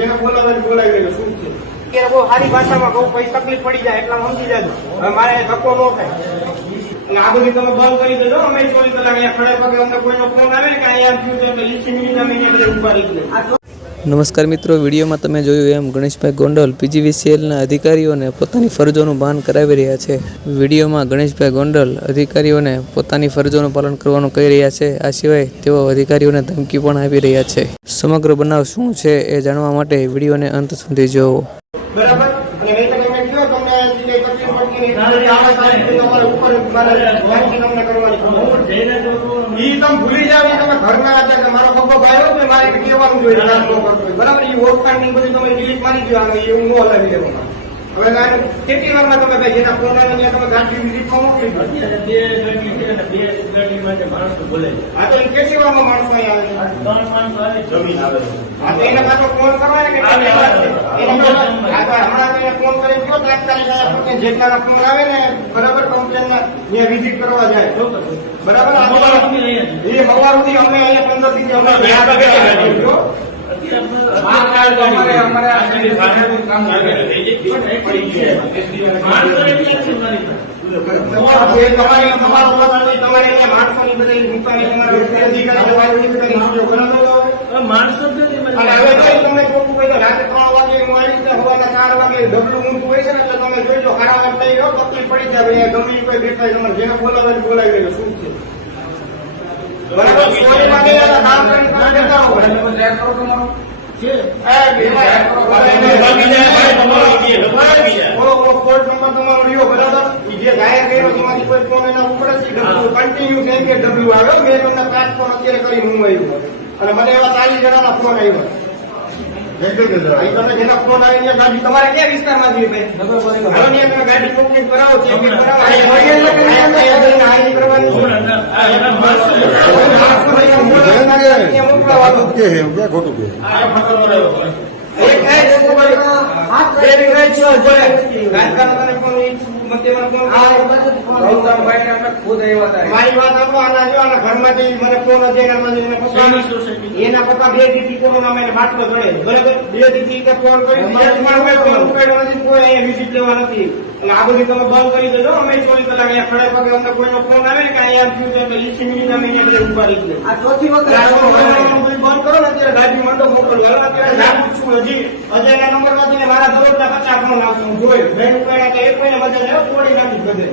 જેને બોલાવે બોલાવી લેજો શું છે? કે બહુ સારી ભાષામાં કહું પછી તકલીફ પડી જાય એટલા સમજી જાજો. હવે મારે ધક્કો ન થાય. આ બધી તમે બંધ કરી દેજો અમે ચોવીસ કલાક અહીંયા ખડે પગે અમને કોઈનો ફોન આવે કે અહીંયા થયું છે તો લીસી મિનિટ અમે અહીંયા બધા ઊભા રહી જાય. નમસ્કાર મિત્રો, વિડીયોમાં તમે જોયું એમ ગણેશભાઈ ગોંડલ પીજીવીસીએલના અધિકારીઓને પોતાની ફરજોનું ભાન કરાવી રહ્યા છે. વિડીયોમાં ગણેશભાઈ ગોંડલ અધિકારીઓને પોતાની ફરજોનું પાલન કરવાનું કહી રહ્યા છે. આ સિવાય તેઓ અધિકારીઓને ધમકી પણ આપી રહ્યા છે. સમગ્ર બનાવ શું છે એ જાણવા માટે વિડીયોને અંત સુધી જોવો બરાબર અને નહીં તો તમે કહો તમને જે કંઈ તકલીફ પડતી નહીં તમારે આવા ઉપર મારે માહિતી તમને ઈ તમે ભૂલી જાવ તમે ઘરના હતા કે મારો પપ્પો ભાઈ હોય મારે કહેવાનું જોઈએ. ના ન. બરાબર? એ ઓળખાણની બધું તમે ડિલીટ મારી દો એવું ન હલાવી દેવાનું હવે ના કેટલી વારમાં તમે ભાઈ જેના ફોન આવે ત્યાં તમે ગાડી વિઝિટમાં મોકલી દો હા તો કેટલી વારમાં માણસો અહીંયા આવે હા તો એને પાછો ફોન કરવા કે કેટલી વાર છે? એને પેલા- હા તો હમણાં તો એને ફોન કરી કહો તાત્કાલિક આ પોતે જેટલાના ફોન આવે ને બરાબર કમ્પ્લેનમાં ત્યાં વિઝિટ કરવા જાય. બરાબર? એ સવાર સુધી અમે અહીંયા પંદરથી તમારે. તમારો અહીંયા માણસોની બધી દુકાને તમારે અધિકારી તમારે એ બધાની વીડિયો બનાવો. અને હવે તો તમને ચોખ્ખું કહી દો, રાતે ત્રણ વાગે હું આવીશ ને સવારના ચાર વાગે ડબલું ઊંધું હોય છે ને એટલે તમે જોઈજો ખારા વાર થઈ ગયો તકલીફ પડી જાય અહીંયા ગમે કોઈ બેઠા તમારે જેને બોલાવે બોલાવી શું છે? કન્ટિન્યુ થઈ કે આવ્યો તમને પાંચ ફોન અત્યારે કરી હું આવ્યો. અને મને એવા ચાલીસ જણાના ફોન આવ્યો. જેના ફોન આવી ગાડી તમારે ક્યાં વિસ્તારમાં જોઈએ ભાઈ હાલો ને તમે ગાડી બુકિંગ કરાવો ચેક કરાવો અહીં મળીએ એટલે કે અહીંયા જઈને હાજરી કરવાની છે. માણસો અહીંયા મોડા અહીંયા મોકલાવાનું. કે હે ક્યાં ખોટું કે એક થાય છે તો ભાઈ, બે વીઘા છે, જોડે. રાજકારણને પણ ઈ મધ્યમાં પણ મારી વાત આપો, આના જો આના ઘરમાંથી મને કે હતો, એનામાંથી મને કે એના પપ્પા બે દીદી કોનો અમે બાટલો ગળે. બરાબર? બે દીધી ફોન કર્યો, કોઈ ફોન ઉપાડ્યો નથી, કોઈ અહીંયા visit લેવા નથી. એટલે આ બધું તમે બંધ કરી દેજો અમે ચોવીસ કલાક અહીંયા ખડે પગે અમને કોઈનો ફોન આવે ને કે અહીંયા થયું છે તો ઈસી મિનિટ અમે અહીંયા બધા ઊભા રહી આ ચોથી વખત બંધ કરો ને અત્યારે ગાડી મંડો મોકલો અત્યારે જાગૃત છું હજી અજયના નંબરમાંથી મારા દોર ના પચાસ ફોન આવશે હું જોયું બેન ઉપાડ્યા તો એક મહિને મજા જાય તોડી નાખી બધે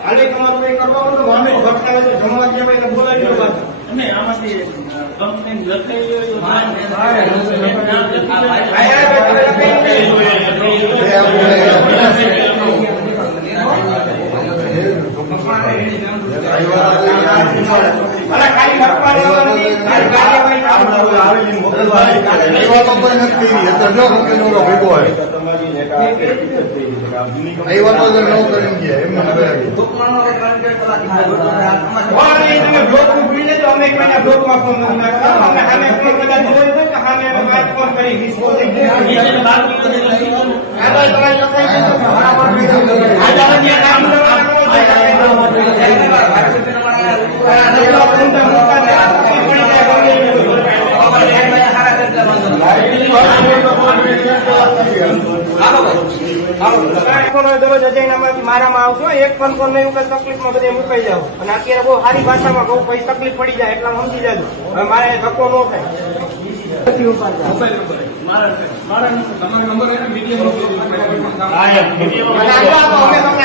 હાલે તમારું કઈ કરવા હોય તો વાંધો ભટકાવે જમવા જે હોય તો બોલાવી લો લખાઈ અલા, ખાલી ભટકા લેવા નથી, ખાલી કાર્યવાહી કામ કરવાની. એ વાતો કોઈ નથી એટલે જો કંપની ઓલો ભેગો આવે એ વાતો તો ન કરી ગયા એમ મને દરરોજ મારામાં આવશો એક પણ ફોન નહીં તકલીફમાં બધે મુકાઈ જાવ અને અત્યારે બહુ સારી ભાષામાં કહું પછી તકલીફ પડી જાય એટલા સમજી જાજો હવે મારે ધક્કો ન થાય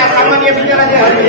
સામાન્ય જે